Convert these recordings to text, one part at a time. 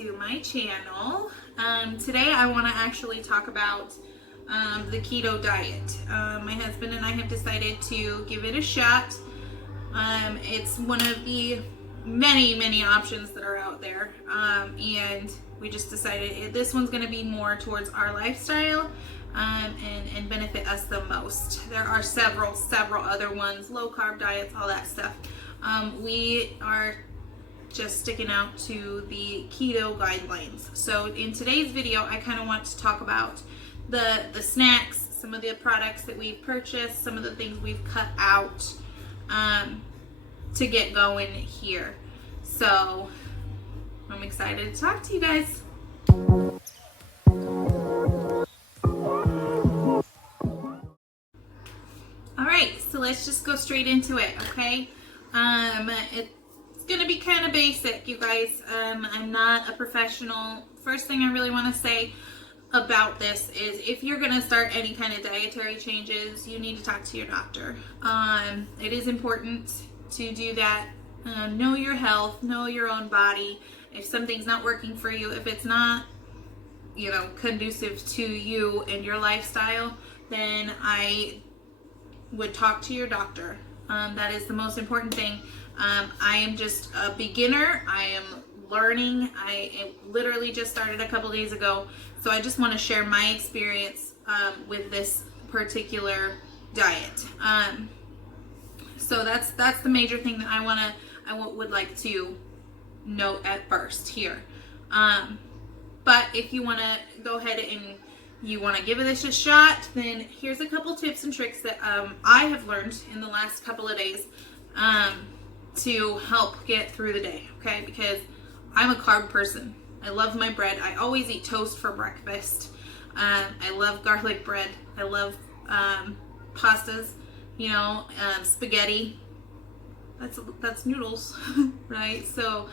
to my channel. Today I want to actually talk about the keto diet. My husband and I have decided to give it a shot. It's one of the many options that are out there, and we just decided this one's going to be more towards our lifestyle and benefit us the most. There are several other ones, low carb diets, all that stuff. We are just sticking out to the keto guidelines. So in today's video, I kind of want to talk about the snacks, some of the products that we've purchased, some of the things we've cut out to get going here. So I'm excited to talk to you guys. All right, so let's just go straight into it, okay? It's gonna be kind of basic, you guys. I'm not a professional. First thing I really want to say about this is if you're gonna start any kind of dietary changes, you need to talk to your doctor. It is important to do that. Know your health, know your own body. If something's not working for you, if it's not, conducive to you and your lifestyle, then I would talk to your doctor. That is the most important thing. I am just a beginner. I am learning. I literally just started a couple days ago, so I just want to share my experience with this particular diet. So that's the major thing that I would like to note at first here. But if you want to go ahead and you want to give this a shot, then here's a couple tips and tricks that I have learned in the last couple of days to help get through the day, okay? Because I'm a carb person. I love my bread. I always eat toast for breakfast. I love garlic bread. I love pastas, spaghetti. That's noodles, right? So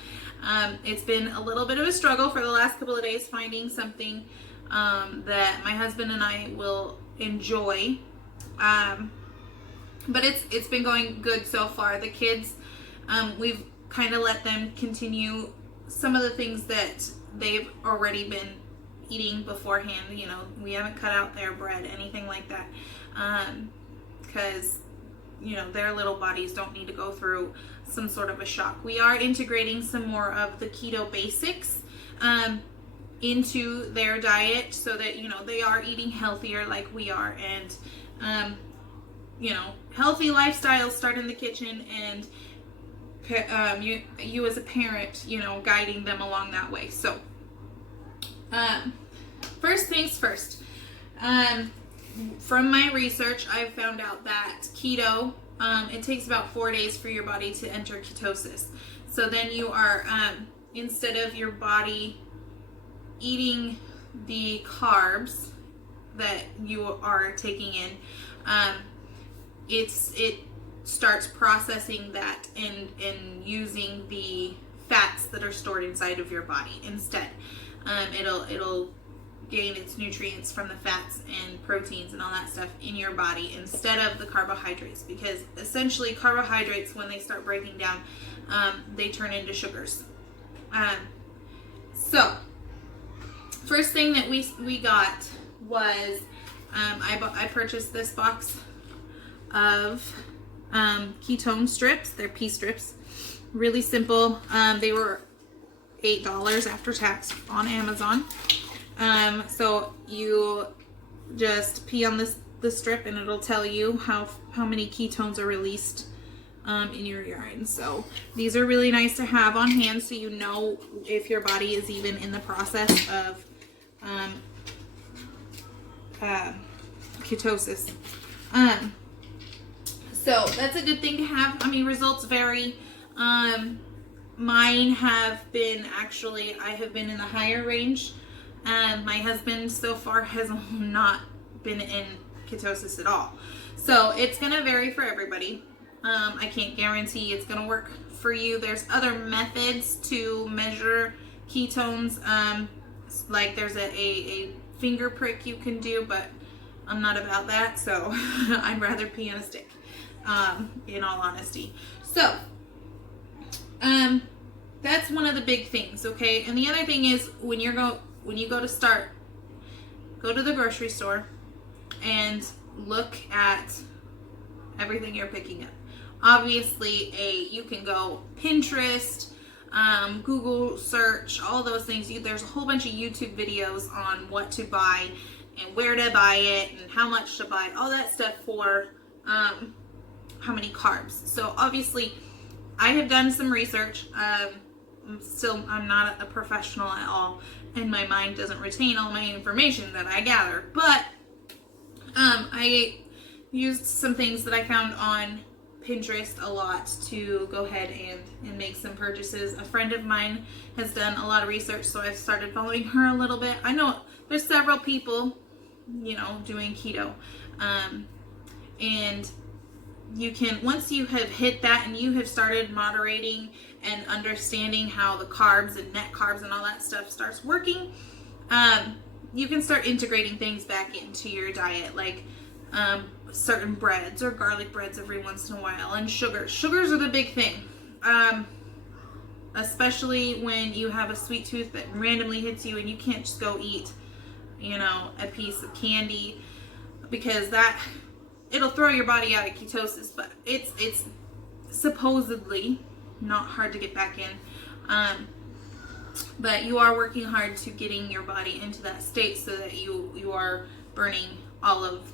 it's been a little bit of a struggle for the last couple of days finding something that my husband and I will enjoy. But it's been going good so far. The kids, we've kind of let them continue some of the things that they've already been eating beforehand. We haven't cut out their bread, anything like that, because their little bodies don't need to go through some sort of a shock. We are integrating some more of the keto basics into their diet so that they are eating healthier like we are, and healthy lifestyles start in the kitchen, and you as a parent guiding them along that way. So first things first, from my research, I've found out that keto, it takes about 4 days for your body to enter ketosis. So then you are, instead of your body eating the carbs that you are taking in, it starts processing that and using the fats that are stored inside of your body instead. It'll gain its nutrients from the fats and proteins and all that stuff in your body instead of the carbohydrates, because essentially carbohydrates, when they start breaking down, they turn into sugars. So first thing that we got was I purchased this box of Ketone Strips. They're pea strips, really simple. They were $8 after tax on Amazon. So you just pee on the strip and it'll tell you how many ketones are released in your urine. So these are really nice to have on hand so you know if your body is even in the process of ketosis. So that's a good thing to have. I mean, results vary. Mine have been, I have been in the higher range. My husband so far has not been in ketosis at all. So it's going to vary for everybody. I can't guarantee it's going to work for you. There's other methods to measure ketones. Like there's a finger prick you can do, but I'm not about that. So I'd rather pee on a stick, in all honesty. So that's one of the big things, okay? And the other thing is when you go to start, go to the grocery store and look at everything you're picking up. Obviously, you can go Pinterest, Google search, all those things. There's a whole bunch of YouTube videos on what to buy and where to buy it and how much to buy, all that stuff for how many carbs. So obviously, I have done some research. I'm not a professional at all, and my mind doesn't retain all my information that I gather. But I used some things that I found on Pinterest a lot to go ahead and make some purchases. A friend of mine has done a lot of research, so I've started following her a little bit. I know there's several people, doing keto. And you can, once you have hit that and you have started moderating and understanding how the carbs and net carbs and all that stuff starts working, you can start integrating things back into your diet, like certain breads or garlic breads every once in a while, and sugars. Sugars are the big thing, especially when you have a sweet tooth that randomly hits you and you can't just go eat, a piece of candy, because it'll throw your body out of ketosis. But it's supposedly not hard to get back in, but you are working hard to getting your body into that state so that you are burning all of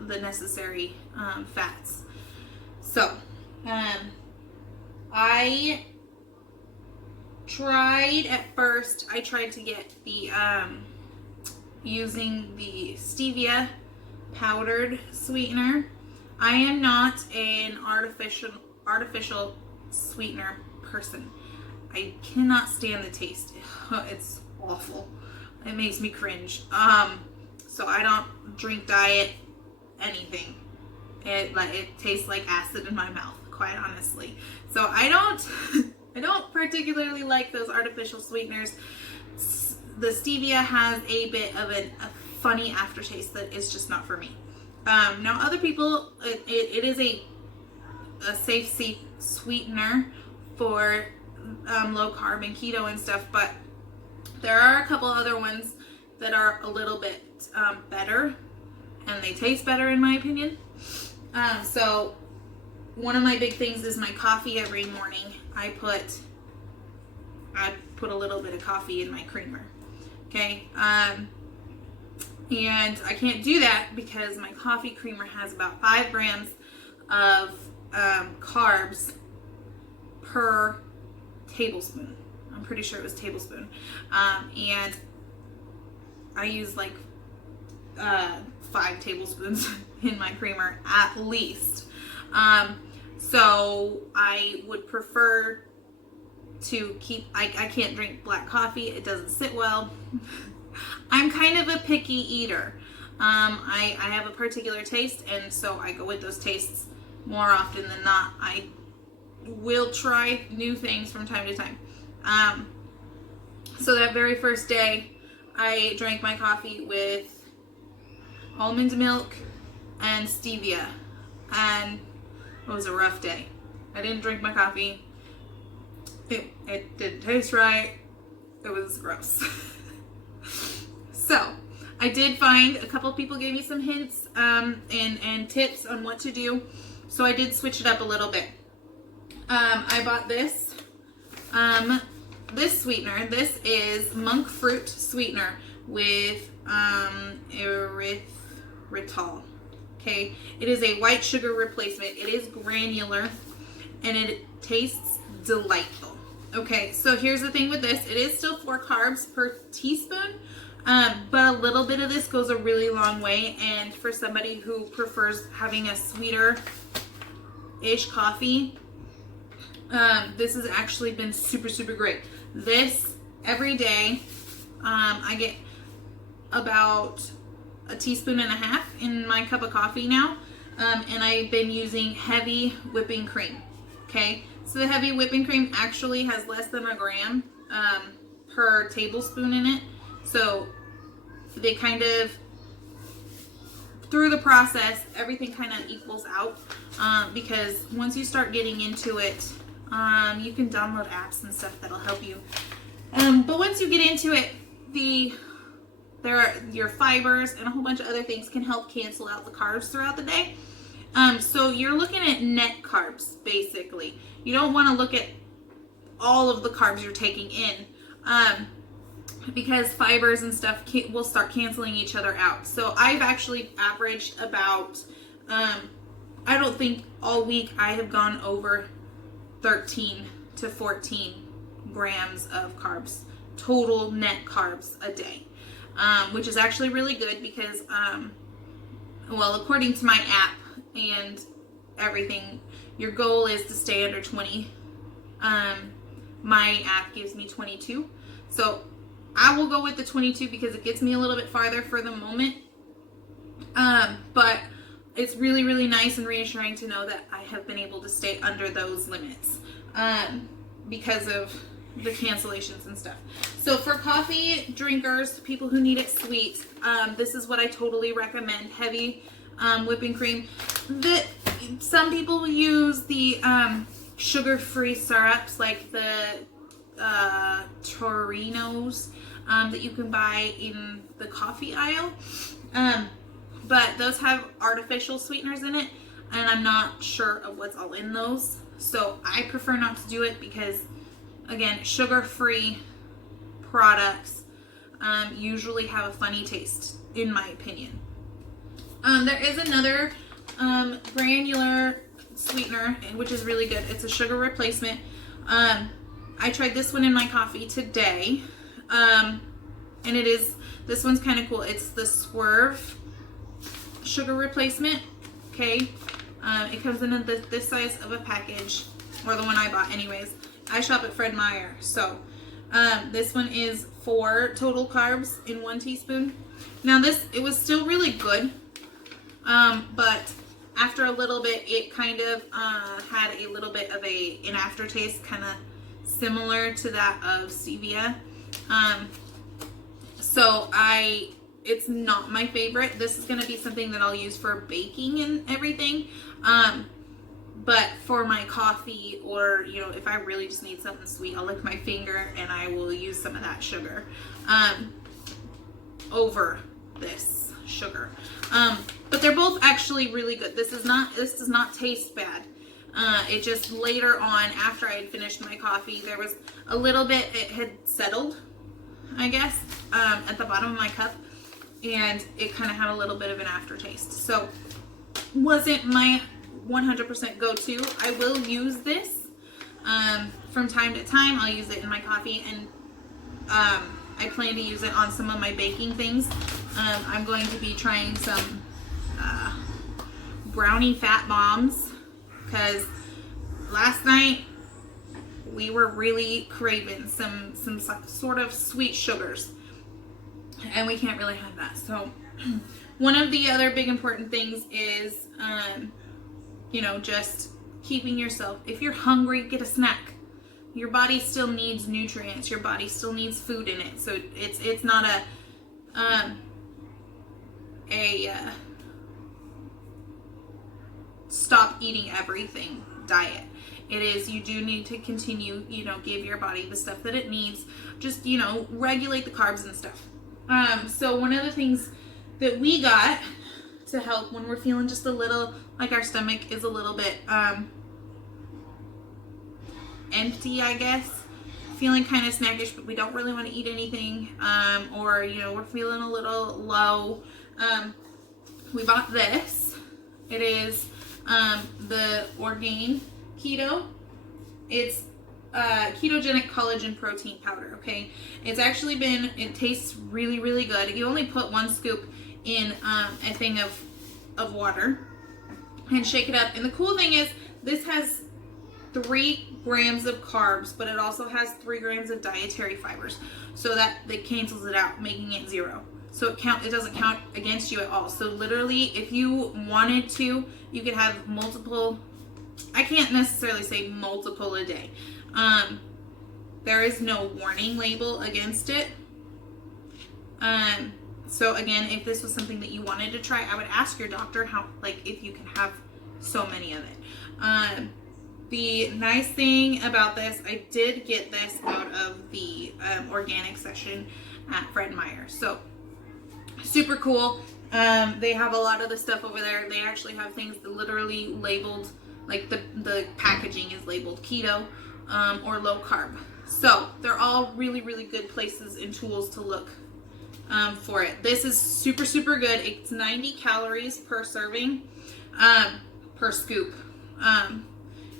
the necessary fats. So I tried to get the using the stevia powdered sweetener. I am not an artificial sweetener person. I cannot stand the taste. It's awful. It makes me cringe. So I don't drink diet anything. It tastes like acid in my mouth, quite honestly. So I don't particularly like those artificial sweeteners. The stevia has a bit of a funny aftertaste that is just not for me. Now other people, it is a safe sweetener for low carb and keto and stuff, but there are a couple other ones that are a little bit better, and they taste better in my opinion. So one of my big things is my coffee every morning. I put a little bit of coffee in my creamer. Okay. And I can't do that because my coffee creamer has about 5 grams of carbs per tablespoon. I'm pretty sure it was tablespoon. And I use like 5 tablespoons in my creamer at least. So I would prefer to keep, I can't drink black coffee. It doesn't sit well. I'm kind of a picky eater. I have a particular taste, and so I go with those tastes more often than not. I will try new things from time to time. So that very first day, I drank my coffee with almond milk and stevia, and it was a rough day. I didn't drink my coffee. It didn't taste right. It was gross. So I did find a couple people gave me some hints and tips on what to do. So I did switch it up a little bit. I bought this sweetener. This is monk fruit sweetener with erythritol. Okay, it is a white sugar replacement. It is granular and it tastes delightful. Okay, so here's the thing with this. It is still 4 carbs per teaspoon, but a little bit of this goes a really long way. And for somebody who prefers having a sweeter-ish coffee, this has actually been super, super great. This, every day, I get about a teaspoon and a half in my cup of coffee now, and I've been using heavy whipping cream. Okay, so the heavy whipping cream actually has less than a gram per tablespoon in it. So they kind of, through the process, everything kind of equals out, because once you start getting into it, You can download apps and stuff that'll help you. But once you get into it, your fibers and a whole bunch of other things can help cancel out the carbs throughout the day. So you're looking at net carbs, basically. You don't want to look at all of the carbs you're taking in, because fibers and stuff will start canceling each other out. So I've actually averaged about, I don't think all week I have gone over 13 to 14 grams of carbs, total net carbs a day, which is actually really good because, well, according to my app and everything, your goal is to stay under 20. My app gives me 22. So I will go with the 22 because it gets me a little bit farther for the moment. But it's really, really nice and reassuring to know that I have been able to stay under those limits, because of the cancellations and stuff. So for coffee drinkers, people who need it sweet, this is what I totally recommend. Heavy whipping cream. Some people use the sugar-free syrups, like the Torinos that you can buy in the coffee aisle. But those have artificial sweeteners in it, and I'm not sure of what's all in those. So I prefer not to do it because, again, sugar-free products usually have a funny taste, in my opinion. There is another granular sweetener, which is really good. It's a sugar replacement. I tried this one in my coffee today, and this one's kind of cool. It's the Swerve sugar replacement. Okay, it comes in this size of a package, or the one I bought anyways. I shop at Fred Meyer, so this one is 4 total carbs in 1 teaspoon. Now it was still really good, but after a little bit, it kind of had a little bit of an aftertaste, kind of similar to that of stevia. So it's not my favorite. This is going to be something that I'll use for baking and everything. But for my coffee, or, if I really just need something sweet, I'll lick my finger and I will use some of that sugar over this sugar. But they're both actually really good. This does not taste bad. It just later on, after I had finished my coffee, there was a little bit, it had settled, I guess, at the bottom of my cup, and it kind of had a little bit of an aftertaste. So wasn't my 100% go-to. I will use this from time to time. I'll use it in my coffee, and I plan to use it on some of my baking things. I'm going to be trying some brownie fat bombs, because last night we were really craving some sort of sweet sugars, and we can't really have that. So one of the other big important things is just keeping yourself, if you're hungry, get a snack. Your body still needs nutrients. Your body still needs food in it. So it's not a stop eating everything diet. It is, you do need to continue, give your body the stuff that it needs. Just, regulate the carbs and stuff. So one of the things that we got to help when we're feeling just a little, like our stomach is a little bit empty, I guess, feeling kind of snackish, but we don't really want to eat anything, or we're feeling a little low, we bought this. It is the Orgain Keto. It's ketogenic collagen protein powder. Okay, it tastes really, really good. You only put 1 scoop in a thing of water and shake it up. And the cool thing is, this has 3 grams of carbs, but it also has 3 grams of dietary fibers, so that cancels it out, making it 0. So it doesn't count against you at all. So literally, if you wanted to, you could have multiple. I can't necessarily say multiple a day. There is no warning label against it. So again, if this was something that you wanted to try, I would ask your doctor if you can have so many of it. The nice thing about this, I did get this out of the organic section at Fred Meyer. So super cool. They have a lot of the stuff over there. They actually have things that literally labeled, like the packaging is labeled keto or low carb. So they're all really, really good places and tools to look for it. This is super, super good. It's 90 calories per serving, per scoop.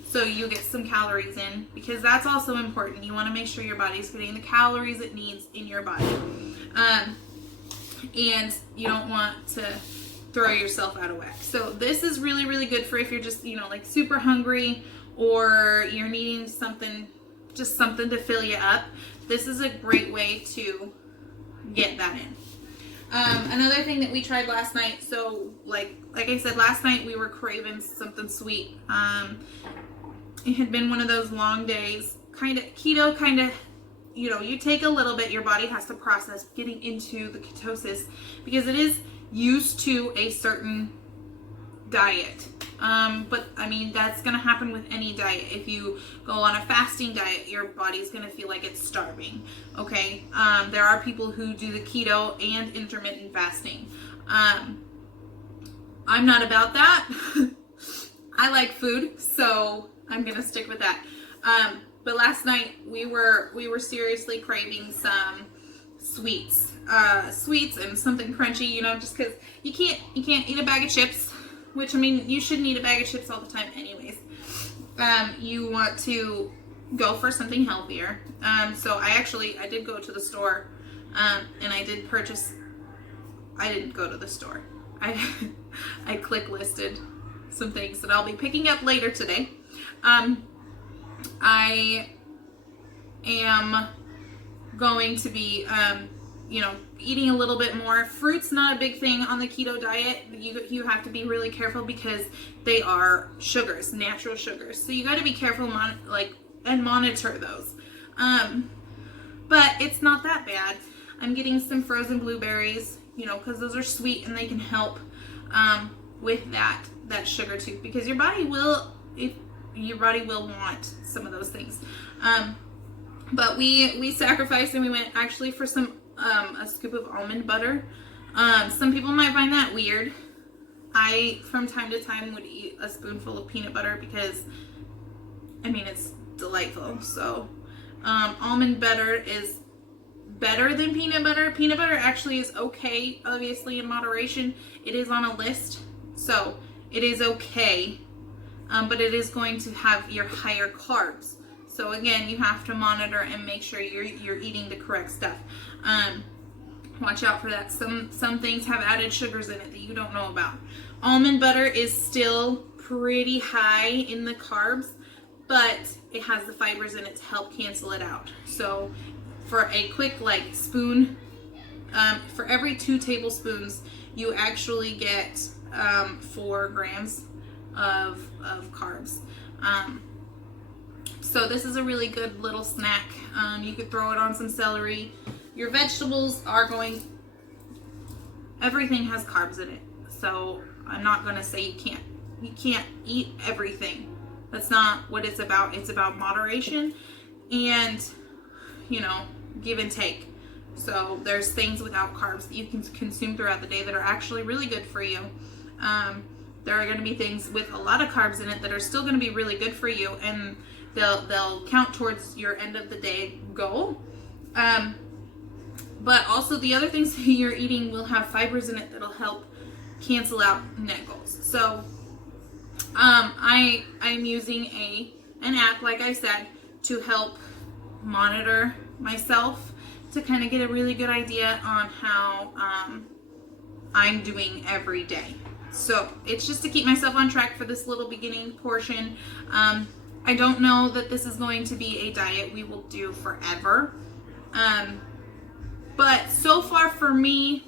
So you get some calories in, because that's also important. You want to make sure your body's getting the calories it needs in your body. And you don't want to throw yourself out of whack. So this is really, really good for if you're just, like super hungry, or you're needing something, just something to fill you up. This is a great way to get that in. Another thing that we tried last night, so like I said, last night we were craving something sweet. It had been one of those long days, keto, you take a little bit, your body has to process getting into the ketosis, because it is used to a certain diet. But I mean, that's going to happen with any diet. If you go on a fasting diet, your body's going to feel like it's starving. Okay. There are people who do the keto and intermittent fasting. I'm not about that. I like food, so I'm going to stick with that. But last night we were seriously craving some sweets and something crunchy, just because you can't eat a bag of chips, which, I mean, you shouldn't eat a bag of chips all the time anyways. You want to go for something healthier. So I did go to the store, and I did purchase. I didn't go to the store. I click listed some things that I'll be picking up later today. I am going to be, eating a little bit more. Fruit's not a big thing on the keto diet. You have to be really careful, because they are sugars, natural sugars. So you got to be careful, and monitor those. But it's not that bad. I'm getting some frozen blueberries, because those are sweet and they can help with that sugar too, because your body will want some of those things. But we sacrificed, and we went actually for some a scoop of almond butter. Some people might find that weird. I, from time to time, would eat a spoonful of peanut butter, because I mean, it's delightful. So almond butter is better than peanut butter. Peanut butter actually is okay, obviously in moderation. It is on a list, so it is okay, but it is going to have your higher carbs. So again, you have to monitor and make sure you're eating the correct stuff. Watch out for that. Some things have added sugars in it that you don't know about. Almond butter is still pretty high in the carbs, but it has the fibers in it to help cancel it out. So for a quick spoon, for every 2 tablespoons, you actually get 4 grams of carbs. So this is a really good little snack. You could throw it on some celery. Your vegetables everything has carbs in it. So I'm not going to say you can't eat everything. That's not what it's about. It's about moderation and, give and take. So there's things without carbs that you can consume throughout the day that are actually really good for you. There are going to be things with a lot of carbs in it that are still going to be really good for you, and they'll count towards your end of the day goal. But also the other things that you're eating will have fibers in it that'll help cancel out net goals. So I'm using an app, like I said, to help monitor myself, to kind of get a really good idea on how I'm doing every day. So it's just to keep myself on track for this little beginning portion. I don't know that this is going to be a diet we will do forever. But so far for me,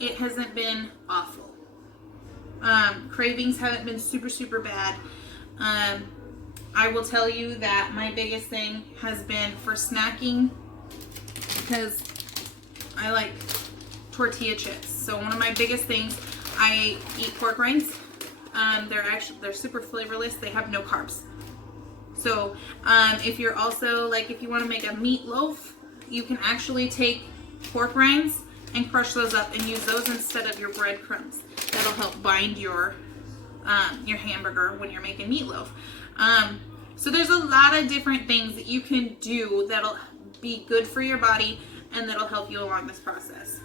it hasn't been awful. Cravings haven't been super, super bad. I will tell you that my biggest thing has been for snacking, because I like tortilla chips. So one of my biggest things, I eat pork rinds. They're super flavorless. They have no carbs. So if you're also like, if you want to make a meatloaf, you can actually take pork rinds and crush those up and use those instead of your breadcrumbs. That'll help bind your hamburger when you're making meatloaf. So there's a lot of different things that you can do that'll be good for your body and that'll help you along this process.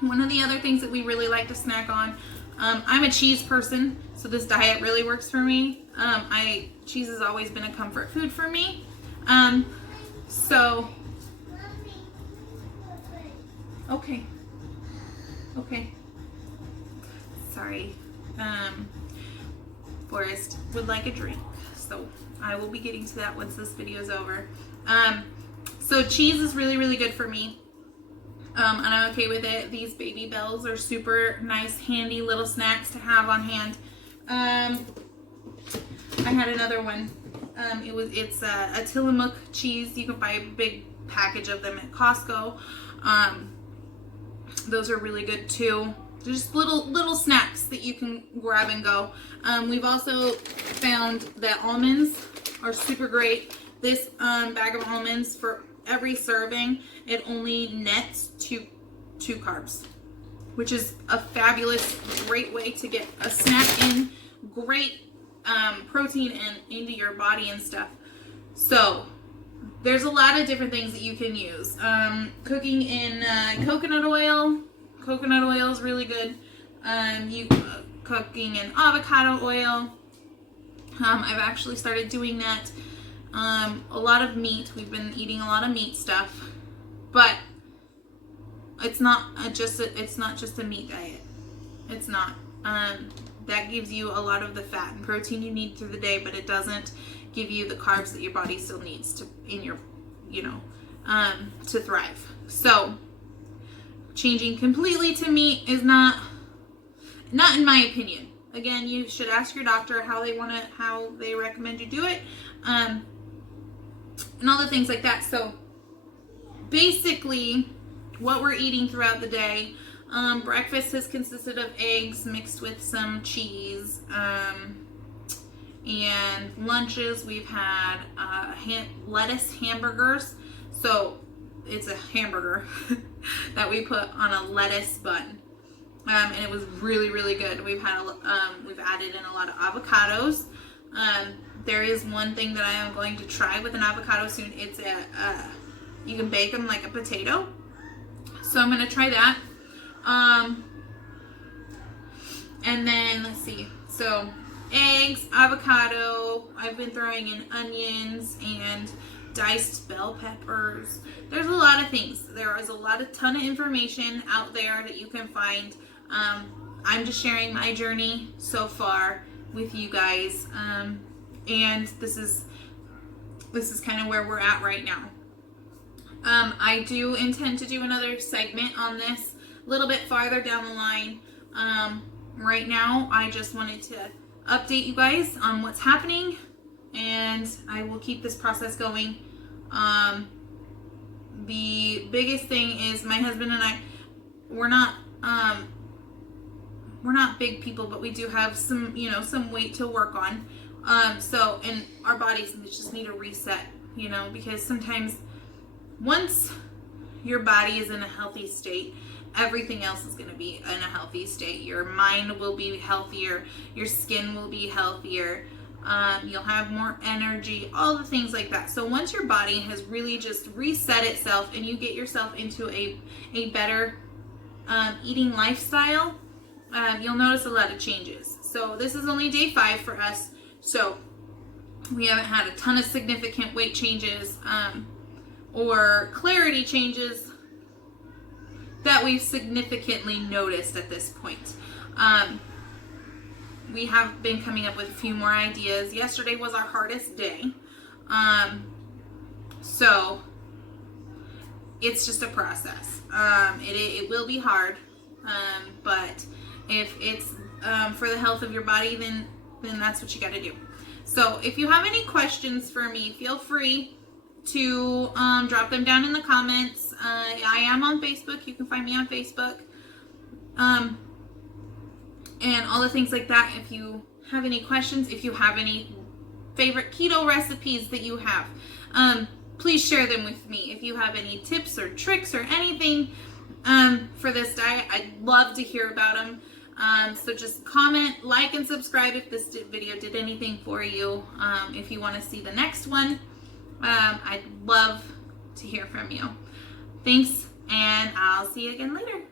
One of the other things that we really like to snack on, I'm a cheese person, so this diet really works for me. Cheese has always been a comfort food for me. Okay. Sorry. Forrest would like a drink, so I will be getting to that once this video is over. So cheese is really, really good for me. And I'm okay with it. These Baby Bells are super nice, handy little snacks to have on hand. I had another one. It's a Tillamook cheese. You can buy a big package of them at Costco. Those are really good too. They're just little snacks that you can grab and go. We've also found that almonds are super great. This bag of almonds, for every serving, it only nets two carbs, which is a fabulous, great way to get a snack in, great protein and into your body and stuff. So there's a lot of different things that you can use. Cooking in coconut oil. Coconut oil is really good. Cooking in avocado oil. I've actually started doing that. A lot of meat. We've been eating a lot of meat stuff, but it's not just a meat diet. It's not. That gives you a lot of the fat and protein you need through the day, but it doesn't give you the carbs that your body still needs to to thrive. So changing completely to meat is not in my opinion. Again, you should ask your doctor how they recommend you do it, and all the things like that. So basically, what we're eating throughout the day, breakfast has consisted of eggs mixed with some cheese, and lunches we've had lettuce hamburgers. So it's a hamburger that we put on a lettuce bun. And it was really, really good. We've added in a lot of avocados. There is one thing that I am going to try with an avocado soon. It's you can bake them like a potato. So I'm going to try that. And then let's see. So eggs, avocado. I've been throwing in onions and diced bell peppers. There's a lot of things. There is a ton of information out there that you can find. I'm just sharing my journey so far with you guys, and this is kind of where we're at right now. I do intend to do another segment on this a little bit farther down the line. Right now, I just wanted to update you guys on what's happening, and I will keep this process going. The biggest thing is my husband and I, we're not big people, but we do have some weight to work on. And our bodies just need a reset, because sometimes once your body is in a healthy state, everything else is going to be in a healthy state. Your mind will be healthier, your skin will be healthier, you'll have more energy, all the things like that. So once your body has really just reset itself and you get yourself into a better eating lifestyle, you'll notice a lot of changes. So this is only day 5 for us, so we haven't had a ton of significant weight changes or clarity changes that we've significantly noticed at this point. We have been coming up with a few more ideas. Yesterday was our hardest day, so it's just a process. It will be hard, but if it's for the health of your body, then that's what you got to do. So if you have any questions for me, feel free to drop them down in the comments. I am on Facebook. You can find me on Facebook. And all the things like that. If you have any questions, if you have any favorite keto recipes that you have. Please share them with me. If you have any tips or tricks or anything for this diet, I'd love to hear about them. So just comment, like, and subscribe if this video did anything for you. If you want to see the next one, I'd love to hear from you. Thanks, and I'll see you again later.